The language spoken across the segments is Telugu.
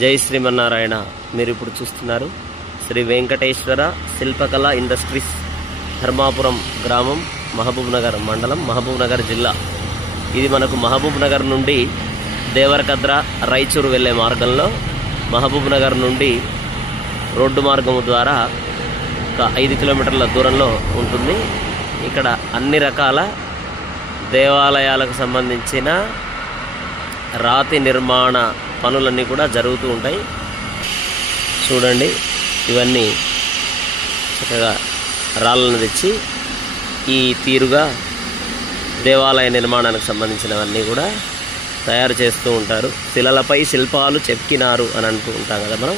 జై శ్రీమన్నారాయణ. మీరు ఇప్పుడు చూస్తున్నారు శ్రీ వెంకటేశ్వర శిల్పకళా ఇండస్ట్రీస్, ధర్మాపురం గ్రామం, మహబూబ్ నగర్ మండలం, మహబూబ్ నగర్ జిల్లా. ఇది మనకు మహబూబ్ నగర్ నుండి దేవరకద్ర, రాయచూరు వెళ్ళే మార్గంలో మహబూబ్ నగర్ నుండి రోడ్డు మార్గము ద్వారా ఒక 5 కిలోమీటర్ల దూరంలో ఉంటుంది. ఇక్కడ అన్ని రకాల దేవాలయాలకు సంబంధించిన రాతి నిర్మాణ పనులన్నీ కూడా జరుగుతూ ఉంటాయి. చూడండి, ఇవన్నీ చక్కగా రాళ్ళను తెచ్చి ఈ తీరుగా దేవాలయ నిర్మాణానికి సంబంధించినవన్నీ కూడా తయారు చేస్తూ ఉంటారు. శిలలపై శిల్పాలు చెక్కినారు అని అంటూ ఉంటాం కదా మనం.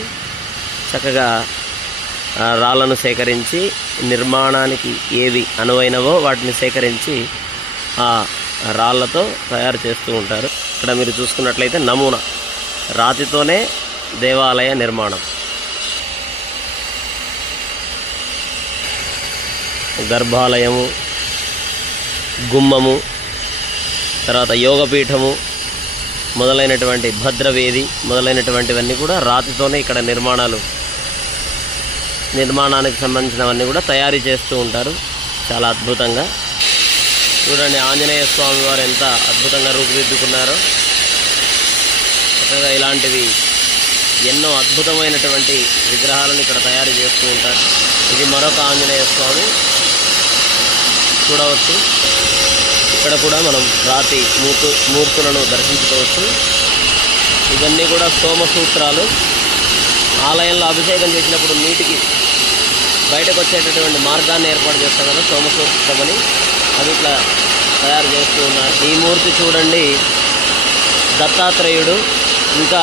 చక్కగా రాళ్ళను సేకరించి నిర్మాణానికి ఏవి అనువైనవో వాటిని సేకరించి ఆ రాళ్లతో తయారు చేస్తూ ఉంటారు. ఇక్కడ మీరు చూసుకున్నట్లయితే నమూనా రాతితోనే దేవాలయ నిర్మాణం. గర్భాలయము, గుమ్మము, తర్వాత యోగపీఠము మొదలైనటువంటి భద్రవేది మొదలైనటువంటివన్నీ కూడా రాతితోనే ఇక్కడ నిర్మాణానికి సంబంధించినవన్నీ కూడా తయారు చేస్తూ ఉంటారు. చాలా అద్భుతంగా. చూడండి, ఆంజనేయ స్వామి వారు ఎంత అద్భుతంగా రూపుదిద్దుకున్నారో. చక్కగా ఇలాంటివి ఎన్నో అద్భుతమైనటువంటి విగ్రహాలను ఇక్కడ తయారు చేస్తూ ఉంటారు. ఇది మరొక ఆంజనేయ స్వామి చూడవచ్చు. ఇక్కడ కూడా మనం రాతి మూర్తులను దర్శించుకోవచ్చు. ఇవన్నీ కూడా సోమసూత్రాలు. ఆలయంలో అభిషేకం చేసినప్పుడు నీటికి బయటకు వచ్చేటటువంటి మార్గాన్ని ఏర్పాటు చేస్తాం కదా, సోమసూత్రం అని. అవి ఇట్లా తయారు చేస్తూ ఉన్నారు. ఈ మూర్తి చూడండి, దత్తాత్రేయుడు ఇంకా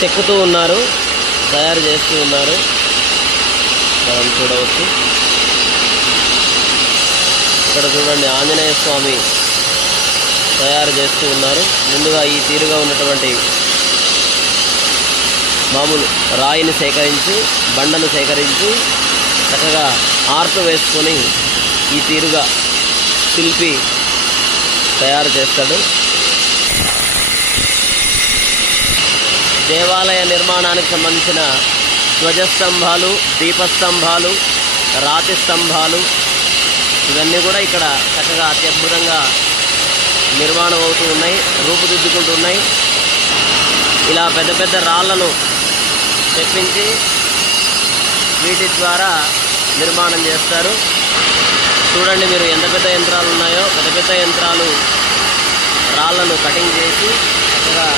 చెక్కుతూ ఉన్నారు, తయారు చేస్తూ ఉన్నారు. మనం చూడవచ్చు. ఇక్కడ చూడండి, ఆంజనేయ స్వామి తయారు చేస్తూ ఉన్నారు. ముందుగా ఈ తీరుగా ఉన్నటువంటి మామూలు రాయిని సేకరించి, బండను సేకరించి చక్కగా ఆర్ట్ వేసుకొని ఈ తీరుగా శిల్పి తయారు చేస్తాడు. దేవాలయ నిర్మాణానికి సంబంధించిన ధ్వజస్తంభాలు, దీపస్తంభాలు, రాతి స్తంభాలు ఇవన్నీ కూడా ఇక్కడ చక్కగా అత్యద్భుతంగా నిర్మాణం అవుతూ ఉన్నాయి, రూపుదిద్దుకుంటూ ఉన్నాయి. ఇలా పెద్ద పెద్ద రాళ్లను తెప్పించి వీటి ద్వారా నిర్మాణం చేస్తారు. చూడండి మీరు ఎంత పెద్ద యంత్రాలు ఉన్నాయో. పెద్ద పెద్ద యంత్రాలు రాళ్లను కటింగ్ చేసి చక్కగా